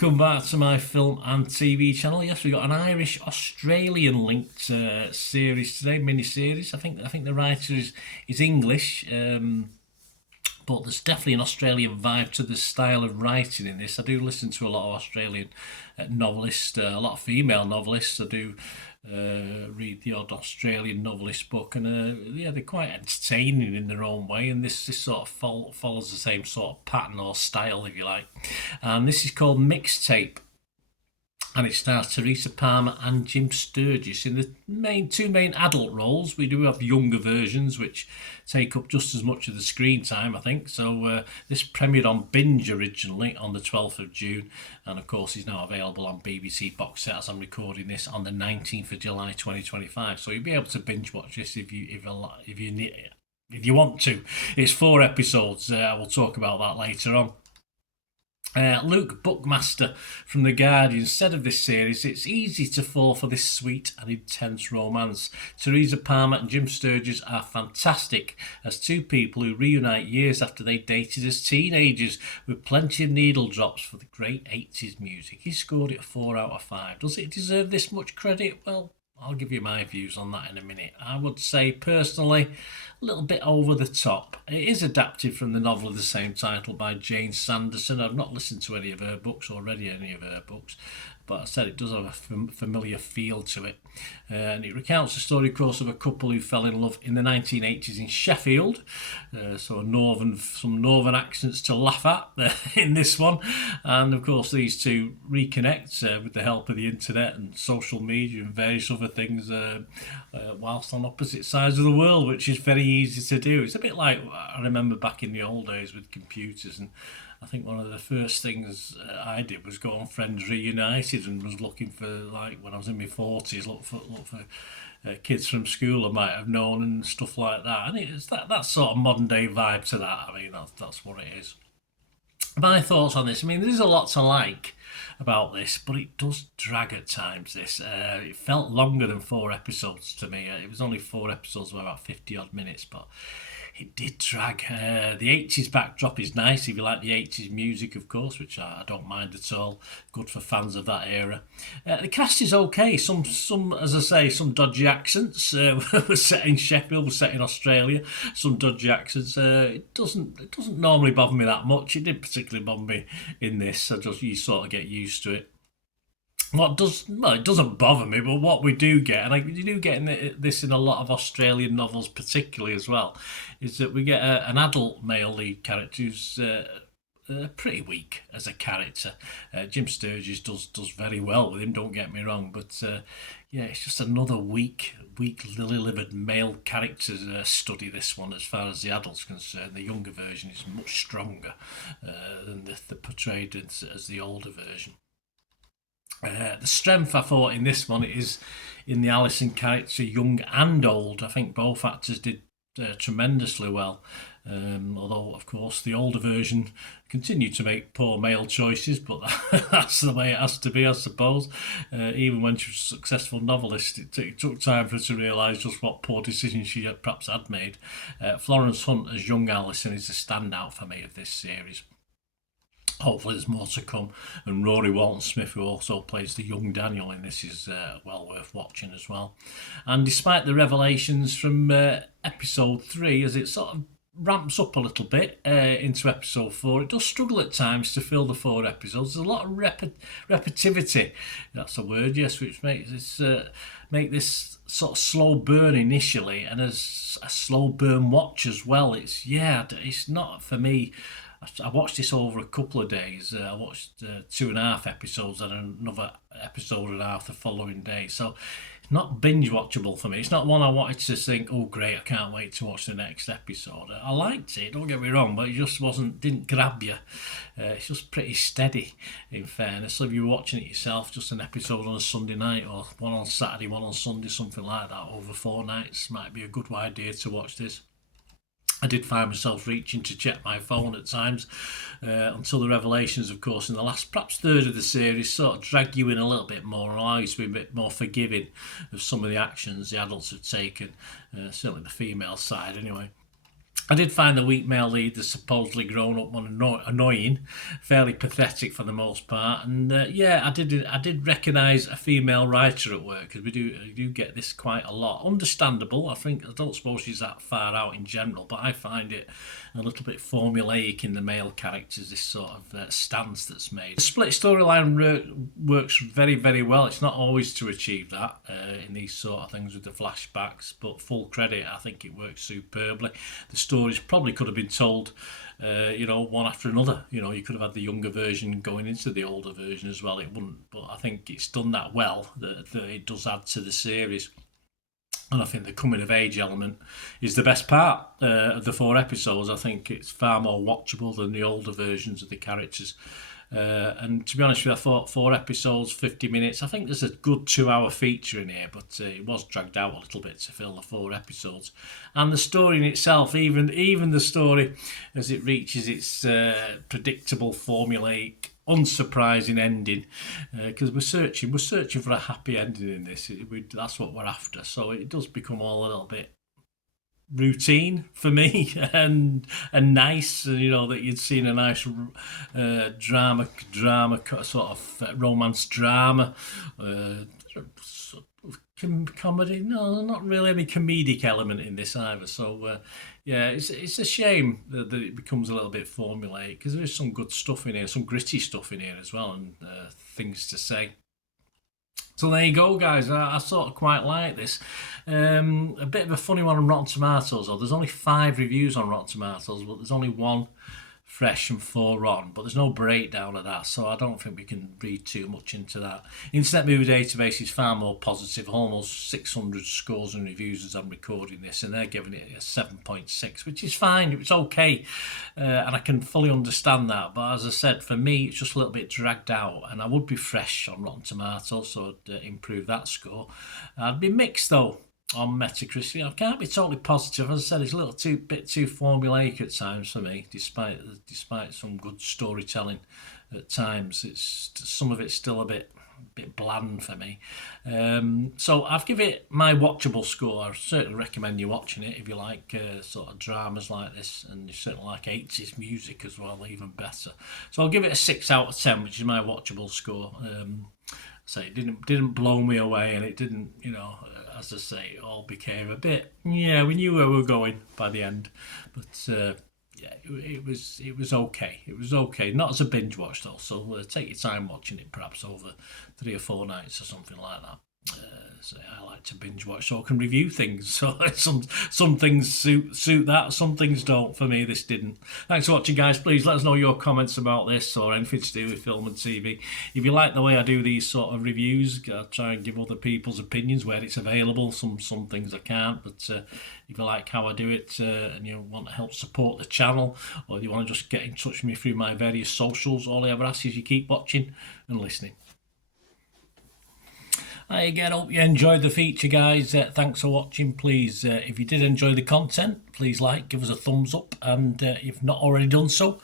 welcome back to my film and TV channel. Yes, we've got an Irish-Australian linked series today, mini-series. I think the writer is English, but there's definitely an Australian vibe to the style of writing in this. I do listen to a lot of Australian novelists, a lot of female novelists. I do read the odd Australian novelist book, and yeah, they're quite entertaining in their own way. And this sort of follows the same sort of pattern or style, if you like. And this is called Mixtape. And it stars Teresa Palmer and Jim Sturgis in the two main adult roles. We do have younger versions which take up just as much of the screen time, I think. So this premiered on Binge originally on the 12th of June, and of course is now available on BBC box set as I'm recording this on the 19th of July 2025. So you'll be able to binge watch this if you want to. It's 4 episodes. I will talk about that later on. Luke Buckmaster from The Guardian said of this series, "It's easy to fall for this sweet and intense romance. Teresa Palmer and Jim Sturgis are fantastic as two people who reunite years after they dated as teenagers, with plenty of needle drops for the great 80s music." He scored it a 4 out of 5. Does it deserve this much credit? Well, I'll give you my views on that in a minute. I would say, personally, a little bit over the top. It is adapted from the novel of the same title by Jane Sanderson. I've not listened to any of her books or read any of her books, but I said it does have a familiar feel to it. And it recounts the story, of course, of a couple who fell in love in the 1980s in Sheffield. So some northern accents to laugh at in this one. And of course, these two reconnect with the help of the internet and social media and various other things whilst on opposite sides of the world, which is very easy to do. It's a bit like I remember back in the old days with computers, and I think one of the first things I did was go on Friends Reunited and was looking for, like, when I was in my 40s, look for kids from school I might have known and stuff like that. And it's that sort of modern day vibe to that. I mean, that's what it is. My thoughts on this, I mean, there's a lot to like about this, but it does drag at times. It felt longer than 4 episodes to me. It was only 4 episodes of about 50 odd minutes, but it did drag. The 80s backdrop is nice if you like the 80s music, of course, which I don't mind at all. Good for fans of that era. The cast is okay. Some, as I say, some dodgy accents. Were set in Sheffield, were set in Australia. Some dodgy accents. It doesn't normally bother me that much. It did particularly bother me in this. You sort of get used to it. It doesn't bother me, but what we do get, and you do get this in a lot of Australian novels particularly as well, is that we get an adult male lead character who's pretty weak as a character. Jim Sturgis does very well with him, don't get me wrong, but yeah, it's just another weak lily-livered male character study, this one, as far as the adult's concerned. The younger version is much stronger than the portrayed as the older version. The strength, I thought, in this one is in the Alison character, young and old. I think both actors did tremendously well. Although, of course, the older version continued to make poor male choices, but that's the way it has to be, I suppose. Even when she was a successful novelist, it took time for her to realise just what poor decisions she perhaps had made. Florence Hunt as young Alison is a standout for me of this series. Hopefully there's more to come, and Rory Walton-Smith, who also plays the young Daniel in this, is well worth watching as well. And despite the revelations from episode 3, as it sort of ramps up a little bit into episode 4, it does struggle at times to fill the 4 episodes. There's a lot of repetitivity, that's a word, yes, which makes this make this sort of slow burn initially, and as a slow burn watch as well. It's not for me. I watched this over a couple of days. I watched 2.5 episodes and another episode and a half the following day. So it's not binge watchable for me. It's not one I wanted to think, oh great, I can't wait to watch the next episode. I liked it, don't get me wrong, but it just didn't grab you. It's just pretty steady, in fairness. So if you're watching it yourself, just an episode on a Sunday night, or one on Saturday, one on Sunday, something like that, over 4 nights, might be a good idea to watch this. I did find myself reaching to check my phone at times until the revelations, of course, in the last perhaps third of the series sort of drag you in a little bit more and allow you to be a bit more forgiving of some of the actions the adults have taken, certainly the female side anyway. I did find the weak male lead, the supposedly grown-up one, annoying, fairly pathetic for the most part. And yeah, I did recognise a female writer at work, because we do get this quite a lot. Understandable. I don't suppose she's that far out in general, but I find it a little bit formulaic in the male characters. This sort of stance that's made. The split storyline works very, very well. It's not always to achieve that in these sort of things with the flashbacks, but full credit. I think it works superbly. The stories probably could have been told, one after another. You could have had the younger version going into the older version as well. It wouldn't, but I think it's done that well that it does add to the series. And I think the coming of age element is the best part of the 4 episodes. I think it's far more watchable than the older versions of the characters. And to be honest with you, I thought 4 episodes, 50 minutes. I think there's a good 2-hour feature in here, but it was dragged out a little bit to fill the 4 episodes. And the story in itself, even the story as it reaches its predictable, formulaic, unsurprising ending, because we're searching for a happy ending in this. That's what we're after. So it does become all a little bit routine for me and nice, that you'd seen a nice drama sort of romance drama, comedy. No, not really any comedic element in this either. So yeah, it's a shame that it becomes a little bit formulaic, because there is some good stuff in here, some gritty stuff in here as well, and things to say. So there you go, guys. I sort of quite like this. A bit of a funny one on Rotten Tomatoes, though. There's only 5 reviews on Rotten Tomatoes, but there's only 1 fresh and 4 on. But there's no breakdown of that, so I don't think we can read too much into that. Internet Movie Database is far more positive, almost 600 scores and reviews as I'm recording this, and they're giving it a 7.6, which is fine. It's okay, and I can fully understand that. But as I said, for me, it's just a little bit dragged out, and I would be fresh on Rotten Tomatoes, so I'd improve that score. I'd be mixed, though, on Metacritic. I can't be totally positive. As I said, it's a bit too formulaic at times for me, despite some good storytelling at times. Some of it's still a bit bland for me. So I've given it my watchable score. I certainly recommend you watching it if you like sort of dramas like this, and you certainly like 80s music as well, even better. So I'll give it a 6 out of 10, which is my watchable score. So it didn't blow me away, and it didn't, as I say, it all became a bit, we knew where we were going by the end. But yeah, it was okay. It was okay. Not as a binge watch, though, so take your time watching it, perhaps over 3 or 4 nights or something like that. So I like to binge watch so I can review things. So some things suit that, some things don't. For me, this didn't. Thanks for watching, guys. Please let us know your comments about this or anything to do with film and TV. If you like the way I do these sort of reviews, I try and give other people's opinions where it's available. Some things I can't, but if you like how I do it and you want to help support the channel, or you want to just get in touch with me through my various socials, all I ever ask is you keep watching and listening. Again, hope you enjoyed the feature, guys. Thanks for watching. Please, if you did enjoy the content, please give us a thumbs up, and if not already done so,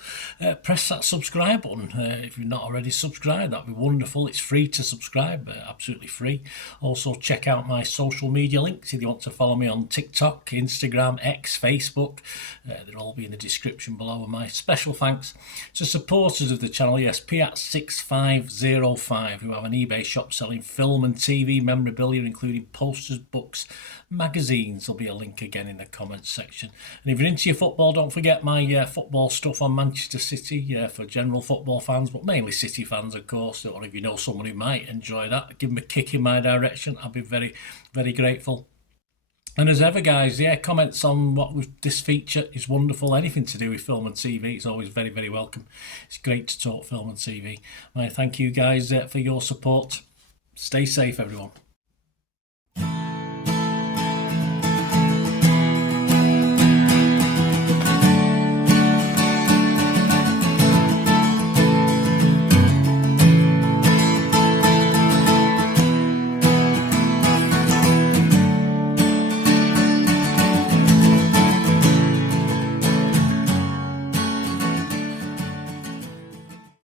press that subscribe button. If you're not already subscribed, that'd be wonderful. It's free to subscribe, absolutely free. Also, check out my social media links if you want to follow me on TikTok, Instagram, X, Facebook. They'll all be in the description below. And my special thanks to supporters of the channel, yes, Piat6505, who have an eBay shop selling film and TV memorabilia, including posters, books, magazines. There'll be a link again in the comments section. And if you're into your football, don't forget my football stuff on Manchester City for general football fans, but mainly City fans, of course. Or if you know someone who might enjoy that, give them a kick in my direction. I'll be very, very grateful. And as ever, guys, comments on this feature is wonderful. Anything to do with film and TV is always very, very welcome. It's great to talk film and TV. I thank you, guys, for your support. Stay safe, everyone.